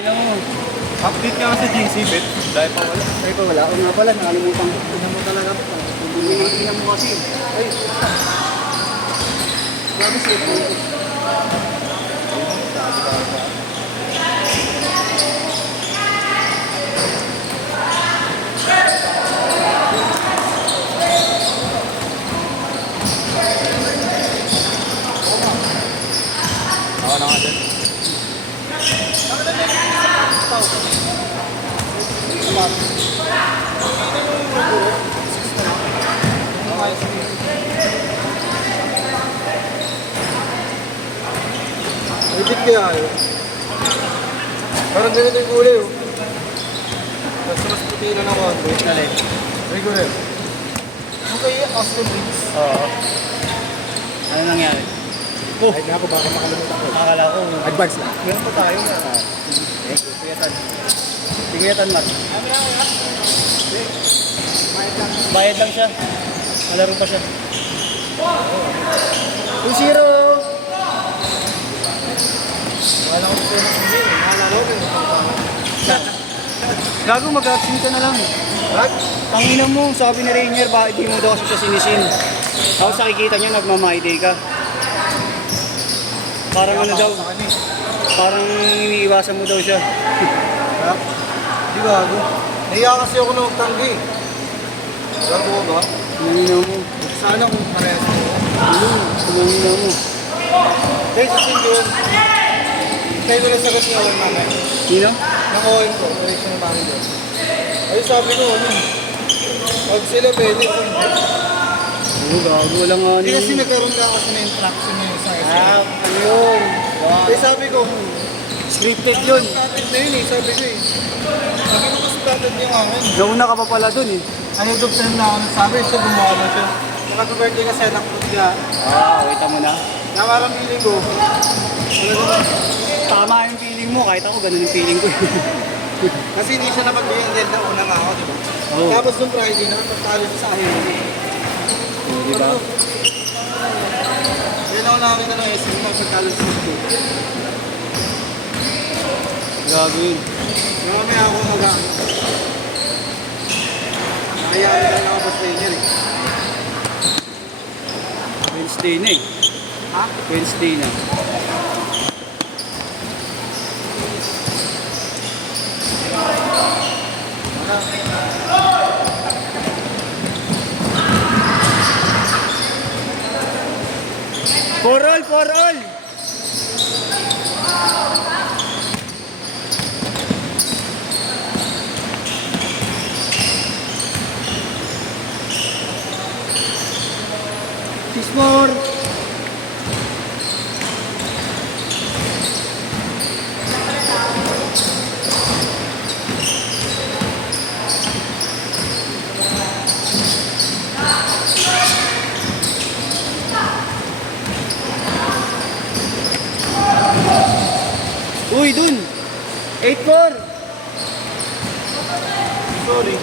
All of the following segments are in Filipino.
Tingnan mo. Update nga kasi JC Bet. Dahil pa wala. Ay pa wala. O nga pala, nakalimutan ko. Tingnan mo talaga po. Tingnan mo kasi. Ay. Grabe siya po. Ako na nga dyan. Legit kaya yun. Parang ganito yung kulay oh. Mas puti na ng konti. Galing. Regular. Okay, Austin Reeds. Oo. Ano nangyari? Oh. Ay, ako baka makalimutan ko. Akala ko. Advance lang. Meron pa tayo na. Tingatan. Tingatan, Mark. Bayad lang siya. Malaro pa siya. 2-0. Wala ko siya. Gago, mag-absent ka na lang. Mark? Tangina mo, sabi ni Rainier, bakit di mo daw kasi siya sinisin? Tapos nakikita niya, nagmamay-day ka. Parang ano daw, parang iniiwasan mo daw siya. Di bago. Nahiya kasi ako na magtanggi. Gago ko ba? Tumangina mo. Sana kung parehas ko. Tumangina mo. Guys, kasi yun. Kayo ko lang sagot niya lang namin. Sino? Nakuhain ko. Operation namin doon. Ay, sabi ko, ano? Pag sila pwede. Oo, gago lang nga Hindi kasi niya. nagkaroon ka kasi na interaction na yung sa isa. Ano yun? Kaya sabi ko, Scripted yun. started na yun eh. Sabi ko eh. Sabi ko mas started yung akin. Nauna ka pa pala dun eh. Ano doon sa'yo na ako nagsabi, siya gumawa na siya. Nakag-birthday kasi nakapot niya. Wait mo na. Na parang feeling ko, Tama yung feeling mo, kahit ako ganun yung feeling ko. kasi hindi siya napagbigyan din na una nga ako, di ba? Oo. Tapos nung Friday na, pagtalo siya sa akin. Di ba? Yan ako nakakita ng SM mo, pagtalo siya sa akin. Gago yun. Mamaya ako mag-ano. Nakayaan na lang ako basta yun yan eh. Wednesday na eh. Ha? Wednesday na. For all, for all! Six more! Uy, dun! 8-4! Sorry.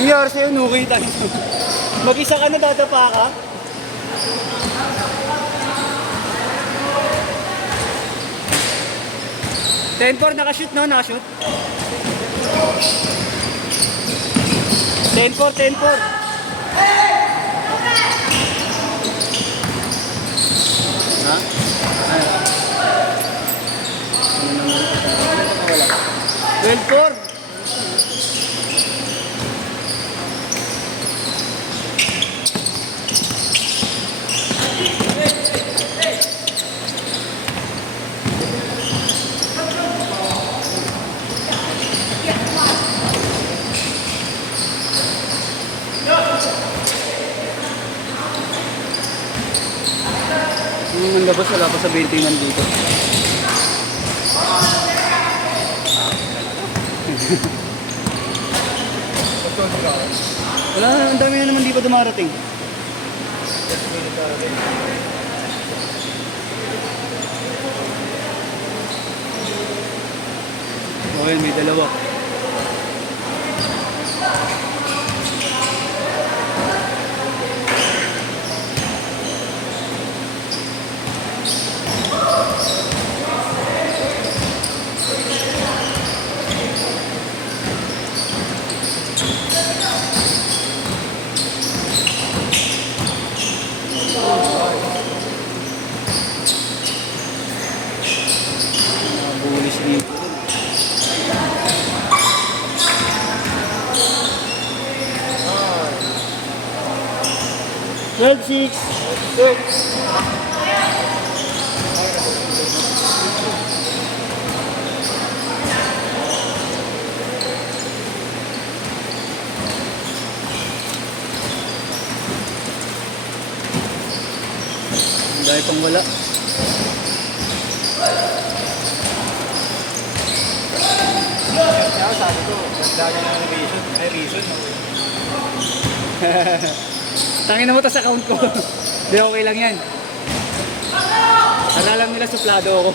Iyar sa'yo, nukay tayo. Mag-isa ka na, dadapa ka? Ten-4, nakashoot no? Nakashoot? 10-4, 10-4. Ha? Ano? 12-4. Yung mandabas wala pa sa 20 nandito. 12 ka. Wala na, ang dami na naman di pa dumarating. Okay, may dalawa. Bulis dito. 12-6. 6. Dahil pang wala. Kaya sabi ko, lagi na revision. May reason. Tangin na mo tas account ko. Di okay lang yan. Para alam nila suplado ako.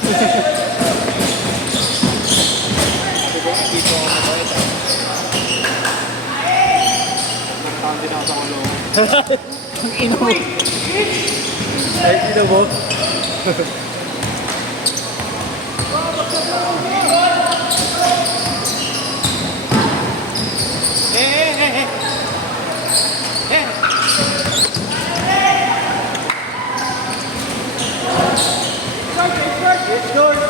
Sabi ko, dito ako mabait. Nagtaon din ako sa ulo. Ang ino mo. Ay, ino mo. Yes, George.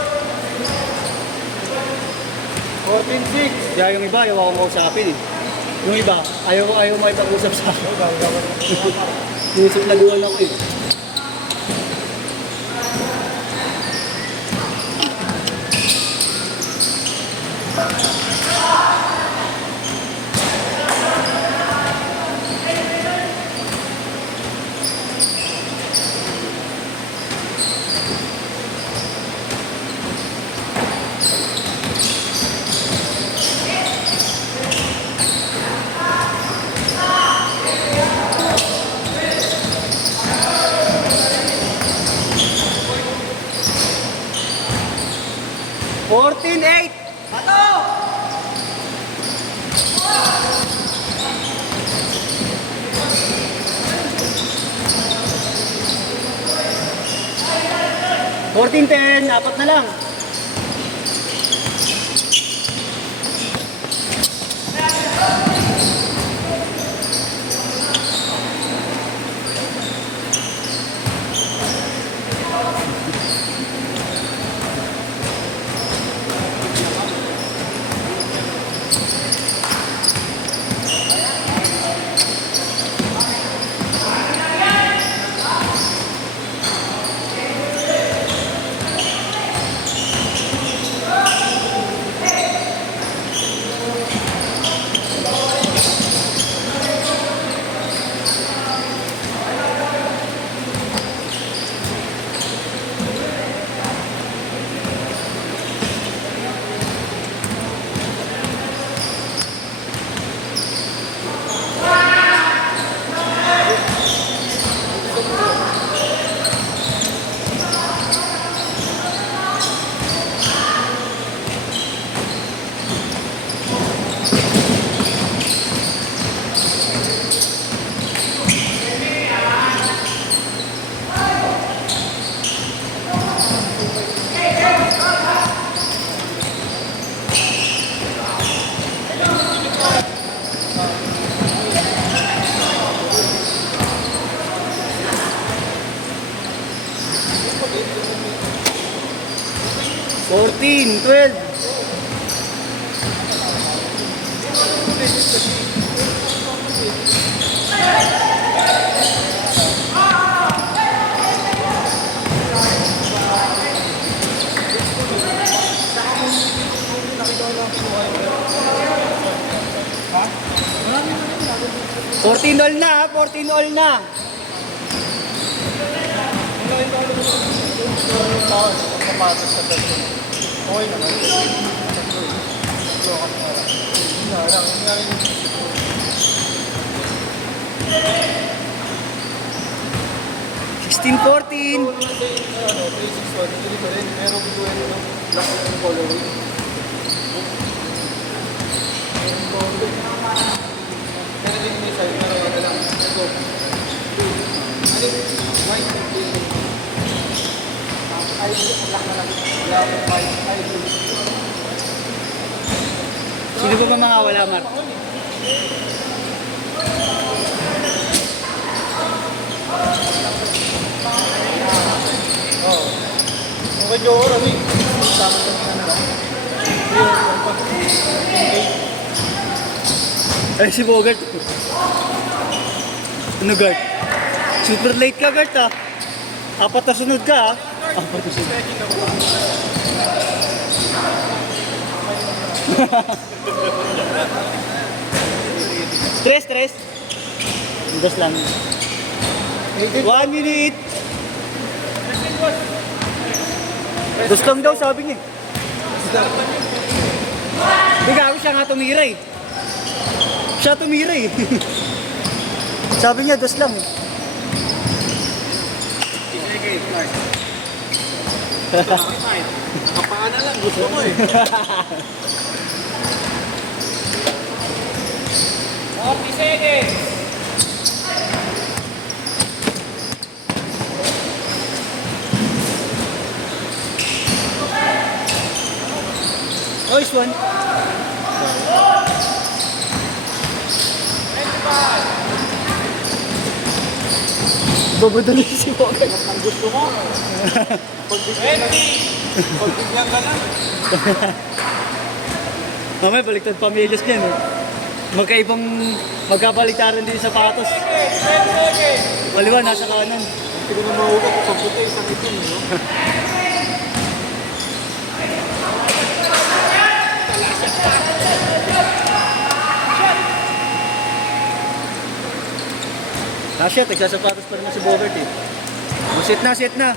14-6. Kaya yung iba, ayaw akong kausapin eh. Yung iba, ayaw makipag-usap sa akin. Nusok na duwan ako eh. $14-8. $14-10, apat na lang. $14, $12. $14 all na, ha? $14 all na. Kapasok sa person. Okay naman. Hindi lang. Nangyari yung 15-14. Ano, 361, hindi pa rin. Meron blue and ano, black and coloring. Pero din may side, pero ano lang. Ito, blue. Ano, white and blue. Ay, black na lang. Black and white, ay, blue. Sino ba ba mga wala, Mark? Oo. Okay, Joe, Rami. Tama sa mga ano. Ay, si Bogart. Ano, Gart? Super late ka, Gart, ah. Apat na sunod ka, ah. Apat na sunod. Tres. Dos lang. 1 minute. Dos lang daw, sabi niya. Hindi gawin siya nga tumira eh. Siya tumira eh. Sabi niya, dos lang eh. Nakapaan na lang, gusto ko eh. Nice one. Babadali si Bogart. Ang gusto mo. Pagbigyan ka na. Mamaya baliktad pamilyas niyan eh. Magkabaliktaran din yung sapatos. Kaliwa, nasa kanan. Hindi ko na mahugat. Isang puti, isang itim. No? Ah shit, nagsasapatos pa naman si Bogart eh. Oh, sit na.